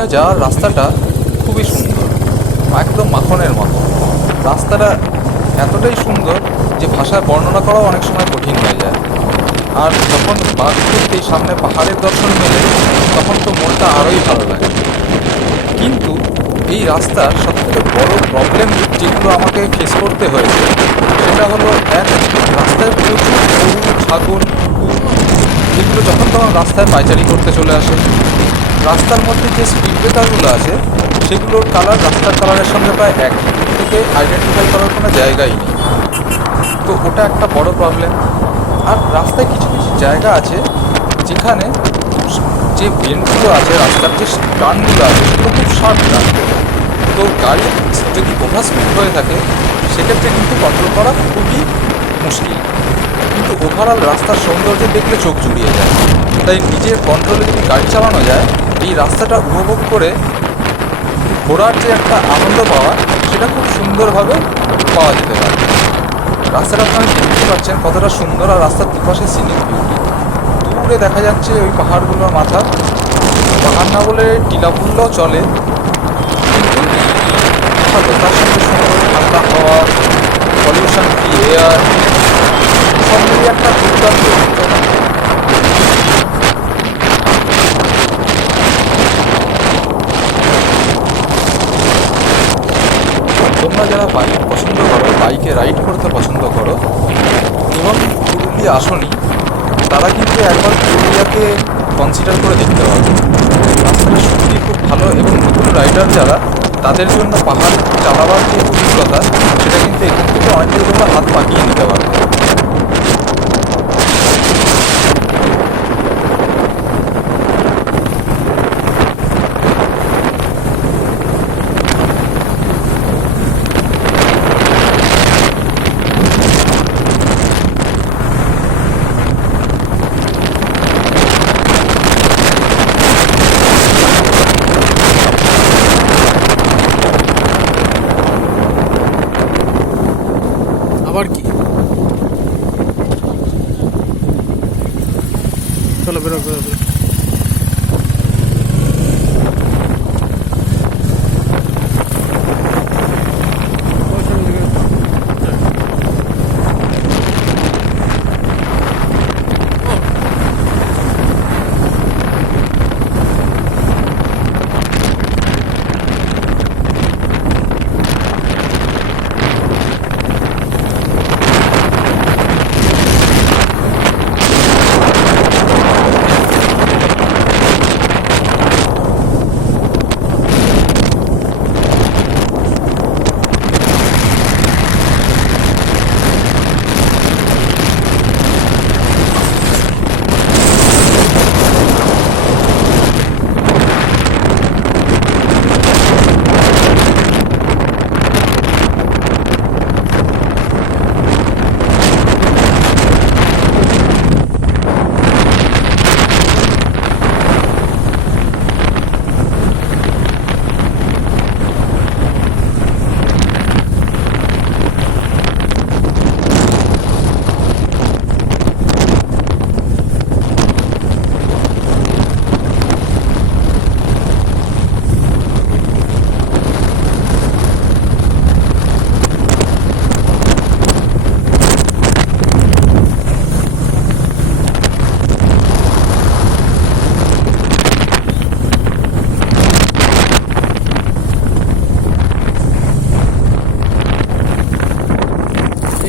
পুরুলিয়া যাওয়ার রাস্তাটা খুবই সুন্দর, একদম মাখনের মতো। রাস্তাটা এতটাই সুন্দর যে ভাষায় বর্ণনা করাও অনেক সময় কঠিন হয়ে যায়। আর যখন বাঘ দেখতেই সামনে পাহাড়ের দর্শন মেলে, তখন তো মনটা আরোই ভালো লাগে। কিন্তু এই রাস্তার সবথেকে বড় প্রবলেম যেগুলো আমাকে ফেস করতে হয়েছে, সেটা হলো এক, রাস্তায় প্রচুর গরু, ছাগল, কুকুর, এগুলো যখন তখন রাস্তায় পায়চারি করতে চলে আসে। রাস্তার মধ্যে যে স্পিড ব্রেকারগুলো আছে, সেগুলোর কালার রাস্তার কালারের সঙ্গে প্রায় এক, থেকে আইডেন্টিফাই করার কোনো জায়গাই নেই। তো ওটা একটা বড় প্রবলেম। আর রাস্তায় কিছু কিছু জায়গা আছে যেখানে যে বেন্ডগুলো আছে, রাস্তার যে টার্নগুলো আছে, সেগুলো খুব শার্প টার্ন। তো গাড়ি যদি ওভার স্পিড হয়ে থাকে, সেক্ষেত্রে কিন্তু কন্ট্রোল করা খুবই মুশকিল। কিন্তু ওভারঅল রাস্তার সৌন্দর্য দেখলে চোখ জুড়িয়ে যায়। তাই নিজের কন্ট্রোলে যদি গাড়ি চালানো যায়, এই রাস্তাটা উপভোগ করে ঘোরার যে একটা আনন্দ পাওয়া, সেটা খুব সুন্দরভাবে পাওয়া যেতে পারে। রাস্তাটা আপনারা দেখতে পাচ্ছেন কতটা সুন্দর, আর রাস্তার দুপাশে সিনিক বিউটি। দূরে দেখা যাচ্ছে ওই পাহাড়গুলোর মাথা, পাহাড় না বলে টিলা বললেও চলে, কিন্তু ভালো। তার সঙ্গে সুন্দর ঠান্ডা হাওয়া, পলিউশন ফ্রি এয়ার, সব মিলিয়ে একটা দুর্দান্ত অভিজ্ঞতা। তোমরা যারা বাইক পছন্দ করো, বাইকে রাইড করতে পছন্দ করো এবং পুরুলিয়া আসনি, তারা কিন্তু একবার পুরুলিয়াকে কনসিডার করে দেখতে পারবে। রাস্তাটা সত্যি খুব ভালো, এবং নতুন রাইডার যারা, তাদের জন্য পাহাড় চালাবার যে অভিজ্ঞতা, সেটা কিন্তু এখান থেকে অনেকটাই তোমরা হাত পাকিয়ে নিতে পারবে। আবার কি, চলো বেরো বেরো বেরো।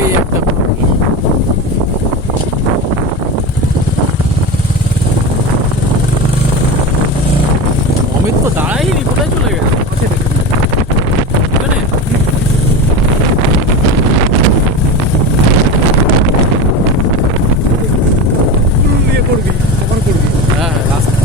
এই একটা অমিত তো দাঁড়াইনি, কোথায় চলে গেছে? পাশে থেকে এখানে ইয়ে করবি, কভার করবি। হ্যাঁ হ্যাঁ, রাস্তা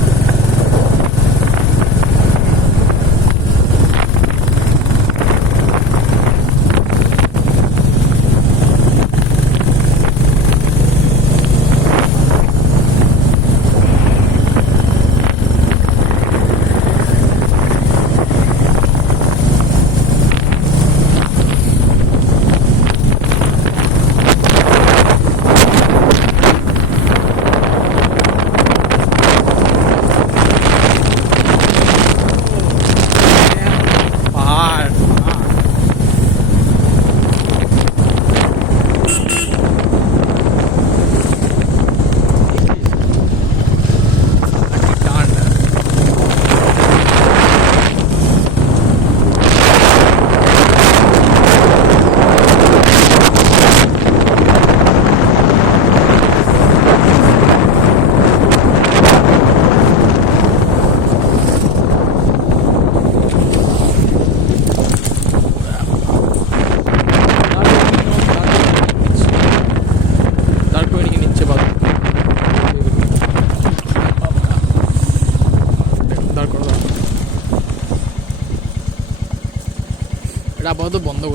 এটা আপাতত বন্ধ করে